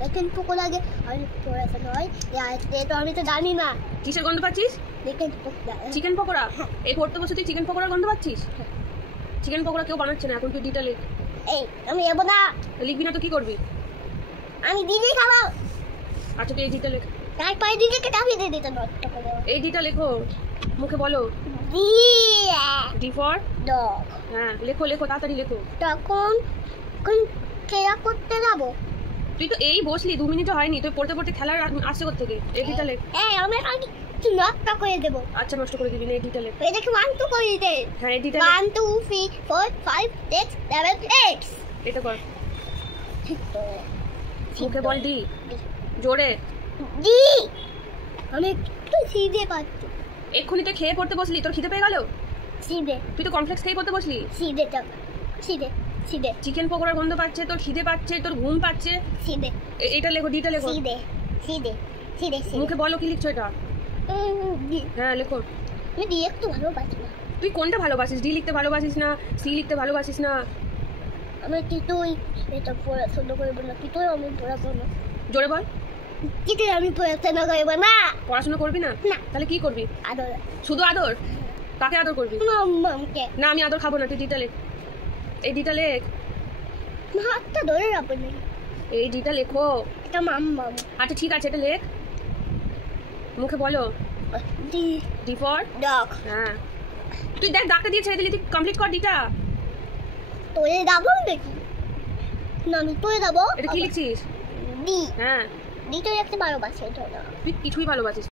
लेकिन पुको लगे और थोड़ा सा नॉय यार ये तो আমি তো জানি না কিসের গন্ধ পাচ্ছিস? लेकिन पुको চিকেন পকোড়া। এই পড়তে বসে তুই চিকেন পকোড়ার গন্ধ পাচ্ছিস? চিকেন পকোড়া কেউ বানাচ্ছে না এখন, তুই ডিটা লেখ। এই আমি এবো না। লিখবি না তো কি করবি? আমি দিদি খাবো। আচ্ছা তুই এই ডিটা লেখ। তারপরে দিদিকে চাপিয়ে দিয়ে দিতে নষ্ট করে এই ডিটা লেখো, মুখে বলো। D D for dog. হ্যাঁ লেখো লেখো তাড়াতাড়ি লেখো। তখন কোন খেলা করতে যাবো? তুই তো এই বসলি 2 মিনিটও হয়নি, তুই পড়তে পড়তে খেলার আসছে কোথা থেকে? এই ডিটা লেখ। এই আমি আগে নষ্ট করে দেবো। আচ্ছা নষ্ট করে দিবি না, এই ডিটা লেখ। এই দেখি 1 2 করে দে। হ্যাঁ এই ডিটা 1 2 3 4 5 6 7 8 এটা কর। ঠিক তো মুখে বল ডি জোরে। ডি আমি একটু সিধে পাচ্ছি। এক্ষুনি তো খেয়ে পড়তে বসলি, তোর খিদে পেয়ে গেল? সিধে তুই তো কমপ্লেক্স খেয়ে পড়তে বসলি। সিধে টাক সিধে সিধে চিকেন পকোড়ার গন্ধ পাচ্ছে, তোর খিদে পাচ্ছে, তোর ঘুম পাচ্ছে। সিধে এটা লেখো, ডিটা লেখো। সিধে সিধে সিধে মুখে বলো কি লিখছো এটা। হ্যাঁ লেখো। আমি ডি একটু ভালো পাচ্ছি না। তুই কোনটা ভালোবাসিস? ডি লিখতে ভালোবাসিস না, সি লিখতে ভালোবাসিস না? আমি কিছুই এটা পড়াশোনা করবো না, কিছুই আমি পড়াবো না। জোরে বল। কিছুই আমি পড়াশোনা করবো না। পড়াশোনা করবি না? না। তাহলে কি করবি? আদর শুধু আদর? কাকে আদর করবি? মাম্মাকে। না আমি আদর খাবো না, তুই ডিটা লেখ। এই ডিটা লেখ। হাতটা ধরে রাখবো না। এই ডিটা লেখো। এটা মাম্মাম। আচ্ছা ঠিক আছে এটা লেখ, মুখে বলো। D D for dog. হ্যাঁ তুই দেখ ডাকতে দিয়ে ছেড়ে দিলি, তুই কমপ্লিট কর ডিটা। তোরে যাবো নাকি? না আমি তোরে যাবো। এটা কি লিখছিস? ডি হ্যাঁ ডি তো দেখতে ভালোবাসে এটা না। তুই কিছুই ভালোবাসিস